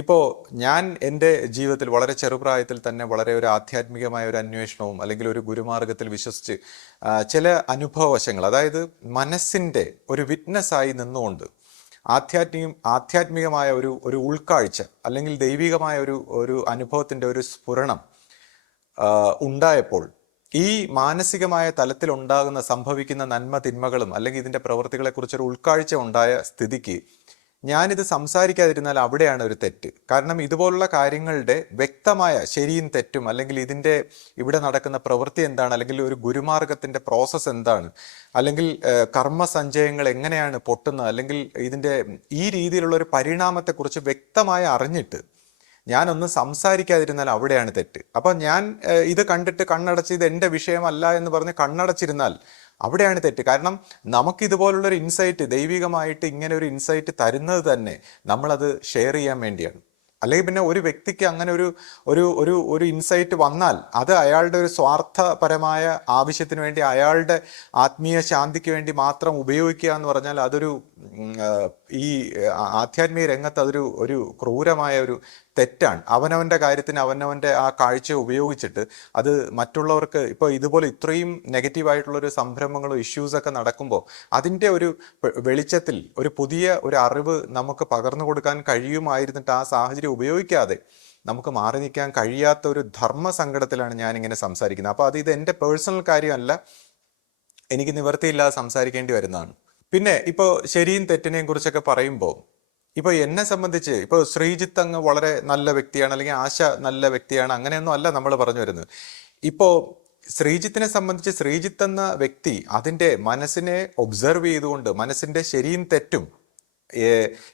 ഇപ്പോൾ ഞാൻ എൻ്റെ ജീവിതത്തിൽ വളരെ ചെറുപ്രായത്തിൽ തന്നെ വളരെ ഒരു ആധ്യാത്മികമായ ഒരു അന്വേഷണവും അല്ലെങ്കിൽ ഒരു ഗുരുമാർഗത്തിൽ വിശ്വസിച്ച് ചില അനുഭവവശങ്ങൾ, അതായത് മനസ്സിൻ്റെ ഒരു വിറ്റ്നസ്സായി നിന്നുകൊണ്ട് ആധ്യാത്മികമായ ഒരു ഒരു ഉൾക്കാഴ്ച അല്ലെങ്കിൽ ദൈവികമായ ഒരു ഒരു അനുഭവത്തിൻ്റെ ഒരു സ്ഫുരണം ഉണ്ടായപ്പോൾ ഈ മാനസികമായ തലത്തിൽ ഉണ്ടാകുന്ന സംഭവിക്കുന്ന നന്മ തിന്മകളും അല്ലെങ്കിൽ ഇതിൻ്റെ പ്രവൃത്തികളെക്കുറിച്ചൊരു ഉൾക്കാഴ്ച ഉണ്ടായ സ്ഥിതിക്ക് ഞാനിത് സംസാരിക്കാതിരുന്നാൽ അവിടെയാണ് ഒരു തെറ്റ്. കാരണം ഇതുപോലുള്ള കാര്യങ്ങളുടെ വ്യക്തമായ ശരിയും തെറ്റും, അല്ലെങ്കിൽ ഇതിൻ്റെ ഇവിടെ നടക്കുന്ന പ്രവൃത്തി എന്താണ്, അല്ലെങ്കിൽ ഒരു ഗുരുമാർഗത്തിൻ്റെ പ്രോസസ്സ് എന്താണ്, അല്ലെങ്കിൽ കർമ്മസഞ്ചയങ്ങൾ എങ്ങനെയാണ് പൊട്ടുന്നത്, അല്ലെങ്കിൽ ഇതിൻ്റെ ഈ രീതിയിലുള്ള ഒരു പരിണാമത്തെക്കുറിച്ച് വ്യക്തമായി അറിഞ്ഞിട്ട് ഞാനൊന്നും സംസാരിക്കാതിരുന്നാൽ അവിടെയാണ് തെറ്റ്. അപ്പം ഞാൻ ഇത് കണ്ടിട്ട് കണ്ണടച്ച് ഇത് എൻ്റെ വിഷയമല്ല എന്ന് പറഞ്ഞ് കണ്ണടച്ചിരുന്നാൽ അവിടെയാണ് തെറ്റ്. കാരണം നമുക്കിതുപോലുള്ളൊരു ഇൻസൈറ്റ്, ദൈവികമായിട്ട് ഇങ്ങനെ ഒരു ഇൻസൈറ്റ് തരുന്നത് തന്നെ നമ്മളത് ഷെയർ ചെയ്യാൻ വേണ്ടിയാണ്. അല്ലെങ്കിൽ പിന്നെ ഒരു വ്യക്തിക്ക് അങ്ങനെ ഒരു ഒരു ഒരു ഒരു ഇൻസൈറ്റ് വന്നാൽ അത് അയാളുടെ ഒരു സ്വാർത്ഥപരമായ ആവശ്യത്തിന് വേണ്ടി, അയാളുടെ ആത്മീയ ശാന്തിക്ക് വേണ്ടി മാത്രം ഉപയോഗിക്കുക എന്ന് പറഞ്ഞാൽ അതൊരു ഈ ആധ്യാത്മിക രംഗത്ത് അതൊരു ഒരു ക്രൂരമായ ഒരു തെറ്റാണ്. അവനവൻ്റെ കാര്യത്തിന് അവനവൻ്റെ ആ കാഴ്ച ഉപയോഗിച്ചിട്ട് അത് മറ്റുള്ളവർക്ക്, ഇപ്പോൾ ഇതുപോലെ ഇത്രയും നെഗറ്റീവായിട്ടുള്ളൊരു സംരംഭങ്ങളും ഇഷ്യൂസൊക്കെ നടക്കുമ്പോൾ അതിൻ്റെ ഒരു വെളിച്ചത്തിൽ ഒരു പുതിയ ഒരു അറിവ് നമുക്ക് പകർന്നു കൊടുക്കാൻ കഴിയുമായിരുന്നിട്ട് ആ സാഹചര്യം ഉപയോഗിക്കാതെ നമുക്ക് മാറി നിൽക്കാൻ കഴിയാത്ത ഒരു ധർമ്മ സങ്കടത്തിലാണ് ഞാനിങ്ങനെ സംസാരിക്കുന്നത്. അപ്പോൾ ഇത് എൻ്റെ പേഴ്സണൽ കാര്യമല്ല, എനിക്ക് നിവൃത്തിയില്ലാതെ സംസാരിക്കേണ്ടി വരുന്നതാണ്. പിന്നെ ഇപ്പോൾ ശരിയും തെറ്റിനെയും കുറിച്ചൊക്കെ പറയുമ്പോൾ ഇപ്പോൾ എന്നെ സംബന്ധിച്ച് ഇപ്പോൾ ശ്രീജിത്ത് അങ്ങ് വളരെ നല്ല വ്യക്തിയാണ്, അല്ലെങ്കിൽ ആശ നല്ല വ്യക്തിയാണ്, അങ്ങനെയൊന്നും അല്ല നമ്മൾ പറഞ്ഞു വരുന്നത്. ഇപ്പോൾ ശ്രീജിത്തിനെ സംബന്ധിച്ച് ശ്രീജിത്ത് എന്ന വ്യക്തി അതിൻ്റെ മനസ്സിനെ ഒബ്സർവ് ചെയ്തുകൊണ്ട് മനസ്സിൻ്റെ ശരിയും തെറ്റും,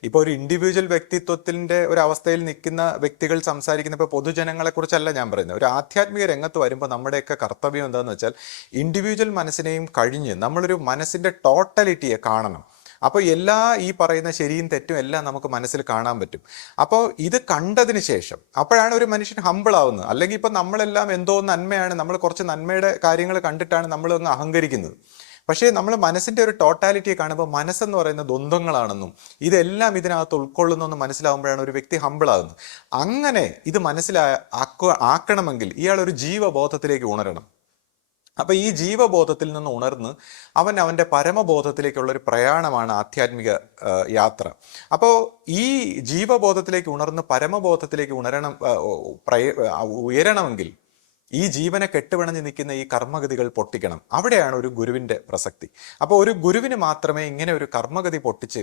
ഇപ്പോൾ ഒരു ഇൻഡിവിജ്വൽ വ്യക്തിത്വത്തിൻ്റെ ഒരു അവസ്ഥയിൽ നിൽക്കുന്ന വ്യക്തികൾ സംസാരിക്കുന്ന, ഇപ്പോൾ പൊതുജനങ്ങളെ കുറിച്ചല്ല ഞാൻ പറയുന്നത്, ഒരു ആധ്യാത്മിക രംഗത്ത് വരുമ്പോൾ നമ്മുടെയൊക്കെ കർത്തവ്യം എന്താണെന്ന് വെച്ചാൽ ഇൻഡിവിജ്വൽ മനസ്സിനെയും കഴിഞ്ഞ് നമ്മളൊരു മനസ്സിൻ്റെ ടോട്ടലിറ്റിയെ കാണണം. അപ്പോൾ എല്ലാ ഈ പറയുന്ന ശരിയും തെറ്റും എല്ലാം നമുക്ക് മനസ്സിൽ കാണാൻ പറ്റും. അപ്പോൾ ഇത് കണ്ടതിന് ശേഷം അപ്പോഴാണ് ഒരു മനുഷ്യൻ ഹമ്പിൾ ആവുന്നത്. അല്ലെങ്കിൽ ഇപ്പം നമ്മളെല്ലാം എന്തോ നന്മയാണ്, നമ്മൾ കുറച്ച് നന്മയുടെ കാര്യങ്ങൾ കണ്ടിട്ടാണ് നമ്മൾ അങ്ങ് അഹങ്കരിക്കുന്നത്. പക്ഷേ നമ്മൾ മനസ്സിൻ്റെ ഒരു ടോട്ടാലിറ്റിയെ കാണുമ്പോൾ മനസ്സെന്ന് പറയുന്ന ദ്വന്ദ്ങ്ങളാണെന്നും ഇതെല്ലാം ഇതിനകത്ത് ഉൾക്കൊള്ളുന്നെന്നും മനസ്സിലാവുമ്പോഴാണ് ഒരു വ്യക്തി ഹമ്പിളാകുന്നത്. അങ്ങനെ ഇത് ആക്കണമെങ്കിൽ ഇയാൾ ഒരു ജീവബോധത്തിലേക്ക് ഉണരണം. അപ്പം ഈ ജീവബോധത്തിൽ നിന്ന് ഉണർന്ന് അവൻ്റെ പരമബോധത്തിലേക്കുള്ള ഒരു പ്രയാണമാണ് ആധ്യാത്മിക യാത്ര. അപ്പോൾ ഈ ജീവബോധത്തിലേക്ക് ഉണർന്ന് പരമബോധത്തിലേക്ക് ഉയരണമെങ്കിൽ ഈ ജീവനെ കെട്ടുപിണഞ്ഞ് നിൽക്കുന്ന ഈ കർമ്മഗതികൾ പൊട്ടിക്കണം. അവിടെയാണ് ഒരു ഗുരുവിൻ്റെ പ്രസക്തി. അപ്പോൾ ഒരു ഗുരുവിന് മാത്രമേ ഇങ്ങനെ ഒരു കർമ്മഗതി പൊട്ടിച്ച്